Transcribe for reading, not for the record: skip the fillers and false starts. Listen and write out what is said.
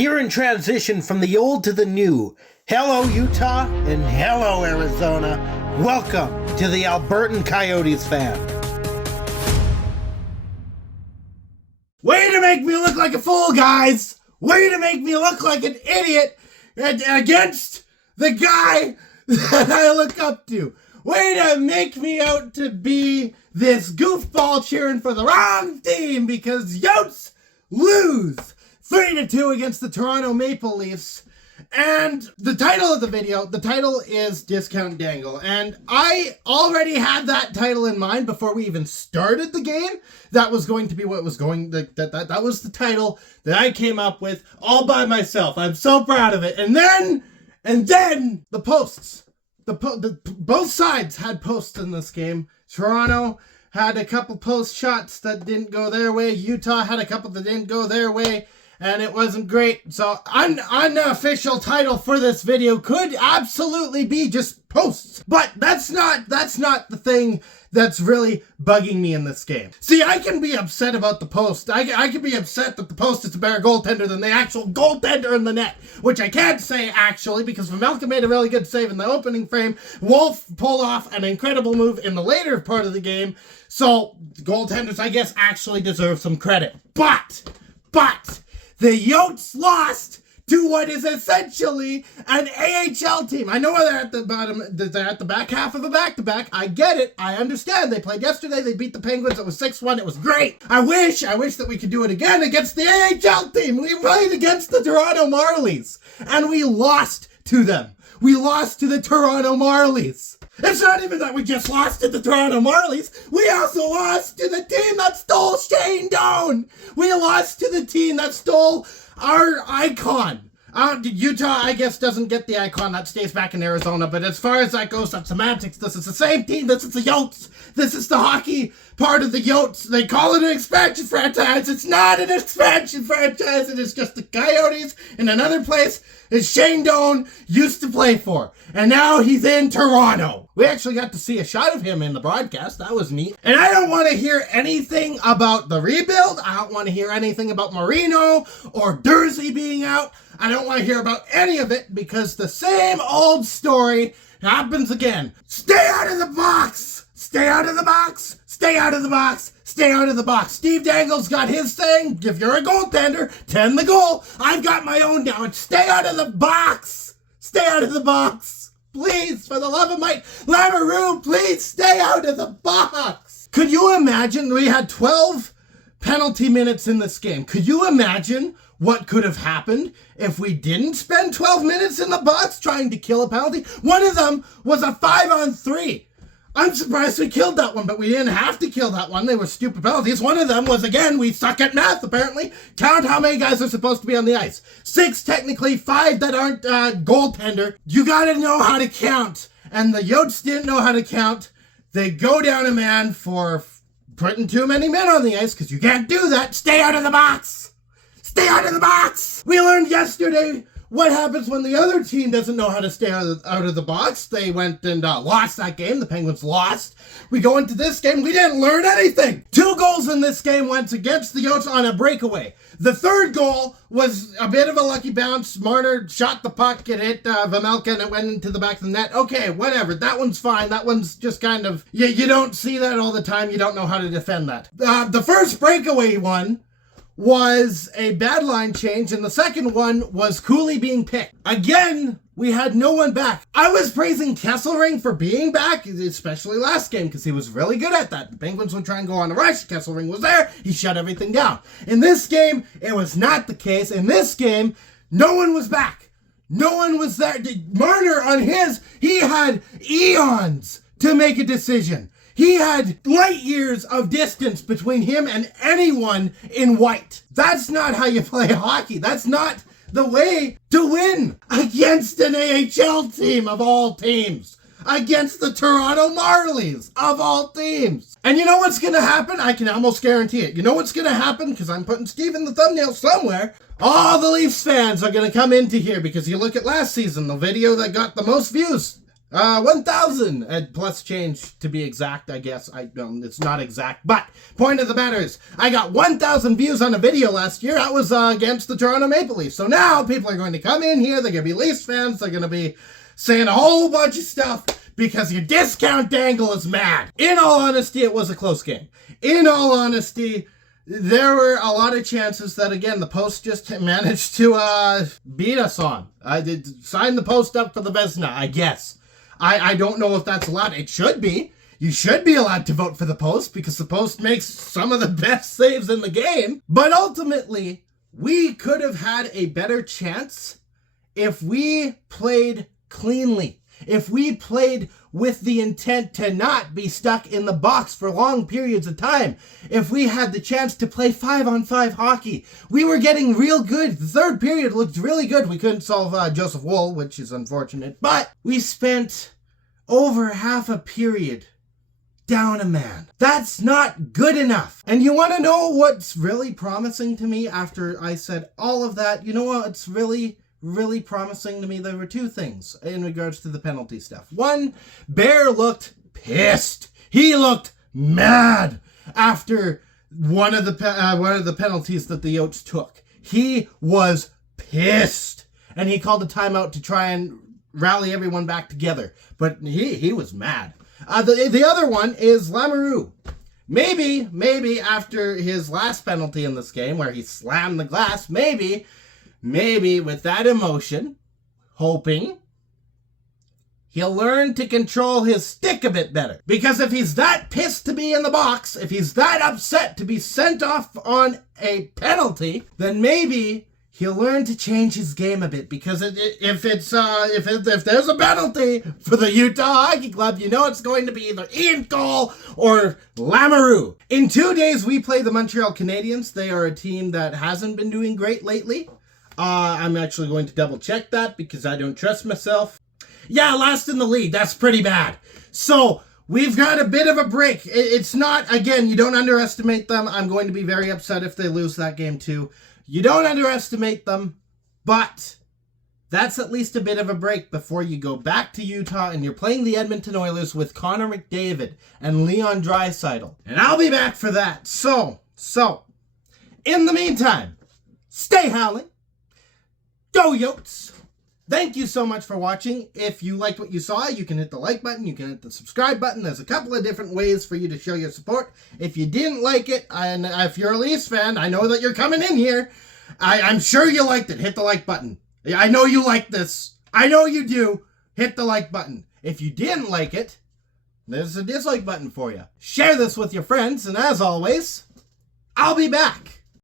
Here in transition from the old to the new. Hello, Utah, and hello, Arizona. Welcome to the Albertan Coyotes Fan. Way to make me look like a fool, guys! Way to make me look like an idiot against the guy that I look up to. Way to make me out to be this goofball cheering for the wrong team because Yotes lose 3-2 against the Toronto Maple Leafs. And the title of the video, the title is Discount Dangle. And I already had that title in mind before we even started the game. That was going to be what was going, that was the title that I came up with all by myself. I'm so proud of it. And then the posts. Both sides had posts in this game. Toronto had a couple post shots that didn't go their way. Utah had a couple that didn't go their way. And it wasn't great. So unofficial title for this video could absolutely be just posts. But that's not the thing that's really bugging me in this game. See, I can be upset about the post. I can be upset that the post is a better goaltender than the actual goaltender in the net, which I can't say actually because Vamelka made a really good save in the opening frame. Wolf pulled off an incredible move in the later part of the game. So goaltenders, I guess, actually deserve some credit. But the Yotes lost to what is essentially an AHL team. I know they're at the bottom, they're at the back half of a back-to-back. I get it. I understand. They played yesterday. They beat the Penguins. It was 6-1. It was great. I wish that we could do it again against the AHL team. We played against the Toronto Marlies, and we lost to them. We lost to the Toronto Marlies. It's not even that we just lost to the Toronto Marlies. We also lost to the team that stole Shane Doan. We lost to the team that stole our icon. Utah, I guess, doesn't get the icon. That stays back in Arizona. But as far as that goes, that's semantics. This is the same team. This is the Yotes. This is the hockey part of the Yotes. They call it an expansion franchise. It's not an expansion franchise. It is just the Coyotes in another place that Shane Doan used to play for. And now he's in Toronto. We actually got to see a shot of him in the broadcast. That was neat. And I don't want to hear anything about the rebuild. I don't want to hear anything about Marino or Dursey being out. I don't want to hear about any of it because the same old story happens again. Stay out of the box! Stay out of the box! Stay out of the box! Stay out of the box. Steve Dangle's got his thing. If you're a goaltender, tend the goal. I've got my own now. And stay out of the box. Stay out of the box. Please, for the love of Mike Lamoureux, please stay out of the box. Could you imagine we had 12 penalty minutes in this game? Could you imagine what could have happened if we didn't spend 12 minutes in the box trying to kill a penalty? One of them was a 5-on-3. I'm surprised we killed that one, but we didn't have to kill that one. They were stupid penalties. One of them was, again, we suck at math, apparently. Count how many guys are supposed to be on the ice. 6, technically, 5 that aren't goaltender. You gotta know how to count. And the Yotes didn't know how to count. They go down a man for putting too many men on the ice, because you can't do that. Stay out of the box! Stay out of the box! We learned yesterday what happens when the other team doesn't know how to stay out of the box. They went and lost that game. The Penguins lost. We go into this game. We didn't learn anything. 2 goals in this game went against the Yotes on a breakaway. The third goal was a bit of a lucky bounce. Marner shot the puck. It hit Vamelka and it went into the back of the net. Okay, whatever. That one's fine. That one's just kind of, you don't see that all the time. You don't know how to defend that. The first breakaway one was a bad line change, and the second one was Cooley being picked. Again, we had no one back. I was praising Kesselring for being back, especially last game, because he was really good at that. The Penguins would try and go on a rush. Kesselring was there. He shut everything down. In this game, it was not the case. In this game, no one was back. No one was there. Marner on his, he had eons to make a decision. He had light years of distance between him and anyone in white. That's not how you play hockey. That's not the way to win against an AHL team of all teams. Against the Toronto Marlies of all teams. And you know what's going to happen? I can almost guarantee it. You know what's going to happen? Because I'm putting Steve in the thumbnail somewhere. All the Leafs fans are going to come into here because you look at last season, the video that got the most views. 1,000 plus change to be exact, I guess. It's not exact, but point of the matter is, I got 1,000 views on a video last year. That was against the Toronto Maple Leafs. So now people are going to come in here. They're going to be Leafs fans. They're going to be saying a whole bunch of stuff because your discount dangle is mad. In all honesty, it was a close game. In all honesty, there were a lot of chances that, again, the Post just managed to beat us on. I did sign the Post up for the Vezina, I guess. I don't know if that's allowed. It should be. You should be allowed to vote for the Post because the Post makes some of the best saves in the game. But ultimately, we could have had a better chance if we played cleanly. If we played with the intent to not be stuck in the box for long periods of time. If we had the chance to play 5-on-5 hockey. We were getting real good. The third period looked really good. We couldn't solve Joseph Woll, which is unfortunate. But we spent over half a period down a man. That's not good enough. And you want to know what's really promising to me after I said all of that? You know what? It's really promising to me. There were two things in regards to the penalty stuff. One, Bear looked pissed. He looked mad after one of the penalties that the Yotes took. He was pissed, and he called a timeout to try and rally everyone back together. But he was mad. The other one is Lamoureux. Maybe after his last penalty in this game where he slammed the glass, maybe with that emotion, hoping he'll learn to control his stick a bit better. Because if he's that pissed to be in the box, if he's that upset to be sent off on a penalty, then maybe he'll learn to change his game a bit. Because if there's a penalty for the Utah Hockey Club, you know it's going to be either Ian Cole or Lamoureux. In 2 days, we play the Montreal Canadiens. They are a team that hasn't been doing great lately. I'm actually going to double check that because I don't trust myself. Yeah, last in the league. That's pretty bad. So we've got a bit of a break. It's not, again, you don't underestimate them. I'm going to be very upset if they lose that game too. You don't underestimate them, but that's at least a bit of a break before you go back to Utah and you're playing the Edmonton Oilers with Connor McDavid and Leon Draisaitl. And I'll be back for that. So, in the meantime, stay howling. Go Yotes! Thank you so much for watching. If you liked what you saw, you can hit the like button, you can hit the subscribe button. There's a couple of different ways for you to show your support. If you didn't like it, and if you're a Leafs fan, I know that you're coming in here. I'm sure you liked it. Hit the like button. I know you like this. I know you do. Hit the like button. If you didn't like it, there's a dislike button for you. Share this with your friends, and as always, I'll be back.